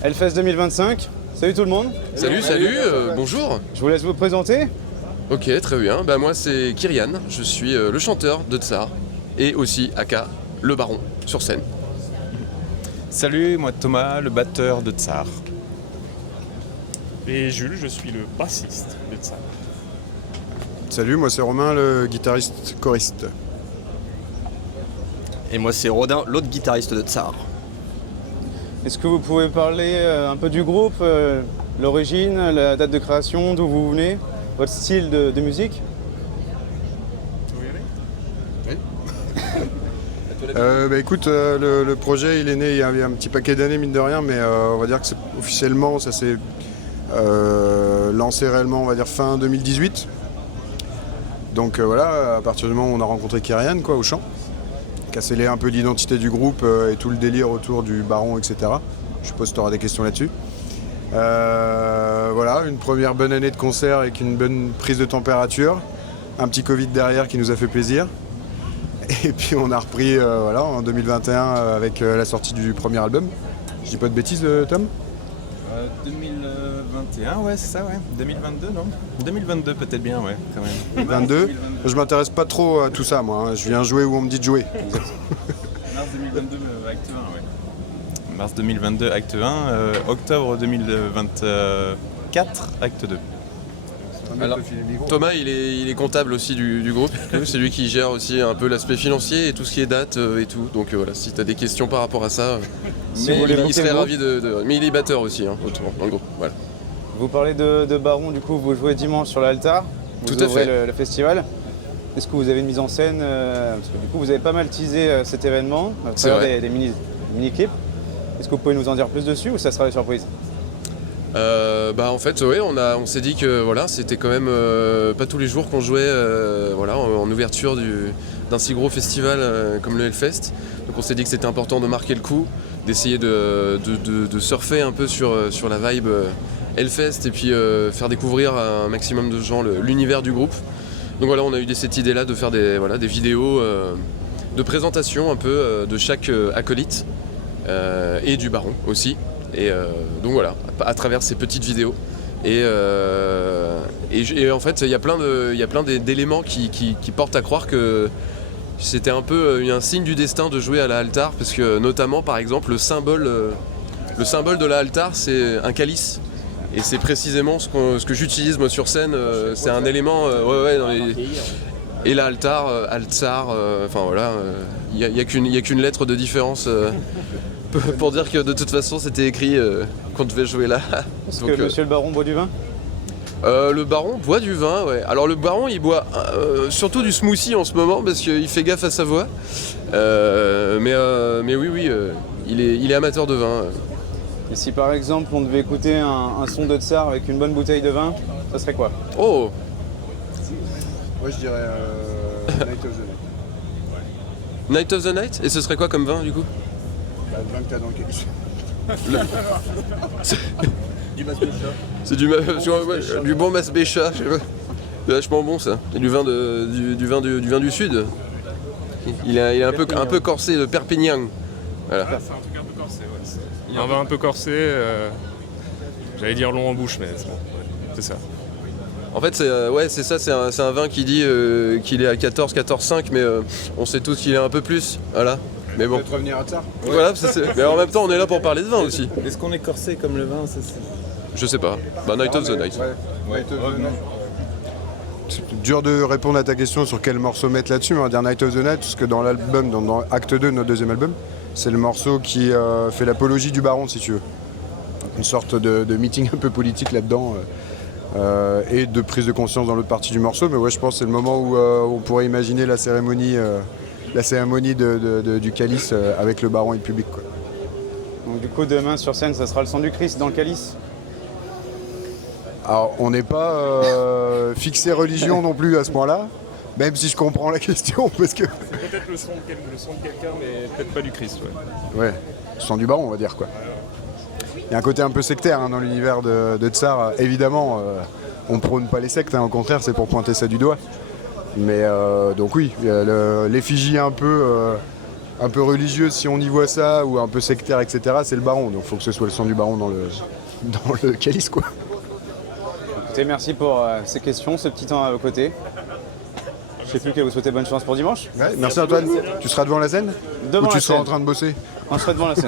Hellfest 2025. Salut tout le monde. Salut, bonjour. Je vous laisse vous présenter. Ok, très bien. Moi c'est Kyrian, je suis le chanteur de Tsar et aussi aka le baron sur scène. Salut, moi Thomas, le batteur de Tsar. Et Jules, je suis le bassiste de Tsar. Salut, moi c'est Romain, le guitariste choriste. Et moi c'est Rodin, l'autre guitariste de Tsar. Est-ce que vous pouvez parler un peu du groupe, l'origine, la date de création, d'où vous venez, votre style de musique? Écoute, le projet il est né il y a un petit paquet d'années mine de rien, mais on va dire que officiellement ça s'est lancé réellement on va dire fin 2018. Donc voilà, à partir du moment où on a rencontré Kyrian au chant, qui a scellé un peu l'identité du groupe et tout le délire autour du baron, etc. Je suppose que tu auras des questions là-dessus. Voilà, une première bonne année de concert avec une bonne prise de température, un petit Covid derrière qui nous a fait plaisir. Et puis on a repris en 2021 avec la sortie du premier album. Je dis pas de bêtises, Tom ? 2021, ouais, c'est ça, ouais. 2022, non 2022, peut-être bien, ouais, quand même. 22. Je m'intéresse pas trop à tout ça, moi. Je viens jouer où on me dit de jouer. Mars 2022, acte 1, ouais. Mars 2022, acte 1. Octobre 2024, acte 2. Alors, Thomas il est comptable aussi du groupe, c'est lui qui gère aussi un peu l'aspect financier et tout ce qui est date et tout. Donc voilà, si tu as des questions par rapport à ça, il serait ravi de... Mais il est batteur aussi autour, dans le groupe. Voilà. Vous parlez de Baron, du coup vous jouez dimanche sur l'Altar, vous Tout à ouvrez fait. le festival. Est-ce que vous avez une mise en scène parce que du coup vous avez pas mal teasé cet événement à travers des mini-clips. Est-ce que vous pouvez nous en dire plus dessus ou ça sera une surprise? En fait, ouais, on s'est dit que voilà, c'était quand même pas tous les jours qu'on jouait en ouverture d'un si gros festival comme le Hellfest. Donc on s'est dit que c'était important de marquer le coup, d'essayer de surfer un peu sur la vibe Hellfest et puis faire découvrir à un maximum de gens l'univers du groupe. Donc voilà, on a eu cette idée-là de faire des vidéos de présentation un peu de chaque acolyte et du baron aussi. Et donc voilà, à travers ces petites vidéos. Et en fait, il y a plein d'éléments qui portent à croire que c'était un peu un signe du destin de jouer à la Altar, parce que notamment, par exemple, le symbole de la Altar, c'est un calice. Et c'est précisément ce que j'utilise moi sur scène. C'est un élément, et la Altar, Altsar, enfin voilà, il n'y a qu'une lettre de différence. Pour dire que de toute façon c'était écrit qu'on devait jouer là. Est-ce que monsieur le baron boit du vin? Le baron boit du vin, ouais. Alors le baron il boit surtout du smoothie en ce moment parce qu'il fait gaffe à sa voix. Mais oui, il est amateur de vin. Et si par exemple on devait écouter un son de Tsar avec une bonne bouteille de vin, ça serait quoi? Oh! Moi je dirais Night of the Night. Night of the Night? Et ce serait quoi comme vin du coup? Le vin que t'as dans le calice. Du Masbécha. C'est du bon Masbécha, je sais pas. C'est vachement bon ça. Et du vin du sud. Il est un peu corsé de Perpignan. Voilà. C'est un truc un peu corsé, ouais. Il y a un vin un peu corsé, j'allais dire long en bouche, mais c'est bon, ouais, c'est ça. En fait, c'est ça, c'est un vin qui dit qu'il est à 14,5, mais on sait tous qu'il est un peu plus. Voilà. Mais bon. Peut-être revenir à Tsar. Voilà, mais en même temps, on est là pour parler de vin aussi. Est-ce qu'on est corsé comme le vin, ça, Je sais pas. Night of the Night. Night of the Night. C'est dur de répondre à ta question sur quel morceau mettre là-dessus, mais on va dire Night of the Night, parce que dans l'album, dans Acte 2 de notre deuxième album, c'est le morceau qui fait l'apologie du baron, si tu veux. Une sorte de meeting un peu politique là-dedans, et de prise de conscience dans l'autre partie du morceau. Mais ouais, je pense que c'est le moment où on pourrait imaginer la cérémonie du calice avec le baron et le public, quoi. Donc du coup demain sur scène ça sera le sang du Christ dans le calice? Alors on n'est pas fixé religion non plus à ce point-là, même si je comprends la question, parce que... C'est peut-être le son de quelqu'un, mais peut-être pas du Christ, ouais. Ouais, le sang du baron on va dire, quoi. Il y a un côté un peu sectaire dans l'univers de Tsar, évidemment, on prône pas les sectes, au contraire c'est pour pointer ça du doigt. Mais donc oui, l'effigie un peu un peu religieuse si on y voit ça, ou un peu sectaire, etc., c'est le baron. Donc il faut que ce soit le sang du baron dans le calice, quoi. Écoutez, merci pour ces questions, ce petit temps à vos côtés. Je sais plus qu'à vous souhaiter bonne chance pour dimanche. Ouais, merci Antoine. Tu seras devant la scène? Devant Ou tu la seras en scène. train de bosser? On sera devant la scène.